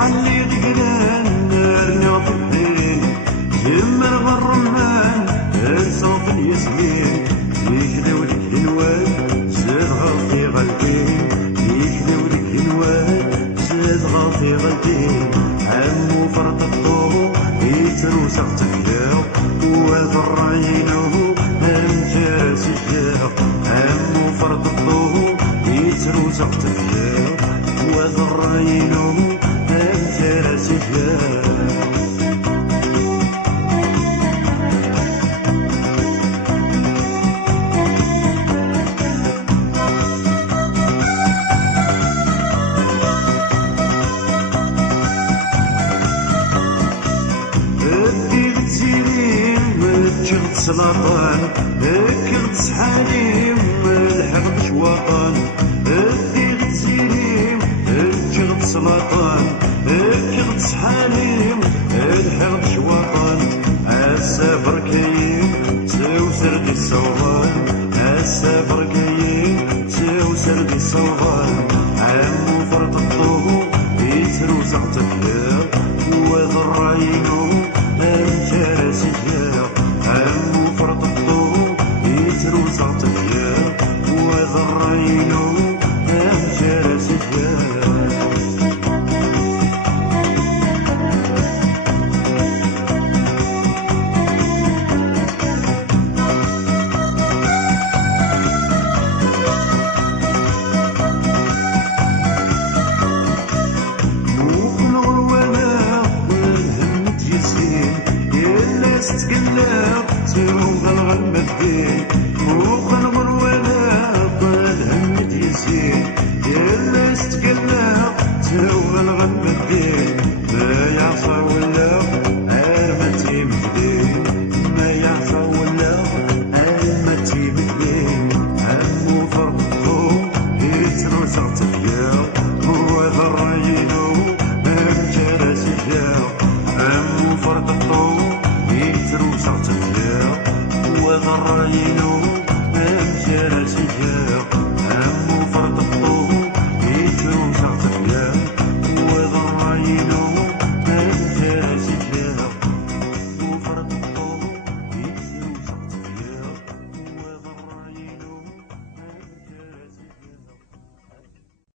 علي دقلان نرنا في الدين يمر بالرمان انصاف الياسمين يكذب لك النوال زاد غلطي غلطين يكذب لك النوال زاد غلطي غلطين عمو فرط الضوء يتروسخ تفياو وذرينو امجاس الجاو عمو فرط الضوء يتروسخ تفياو وذرينو امجاس الجاو سلاطان اكلت سحاليم الحق شواطان اديت زينيم الجغد سلاطان اكلت سحاليم الحق شواطان السافر كاين تساو سردي الصوغان السافر كاين تساو سردي الصوغان عمو فرط الطوب يتروسخ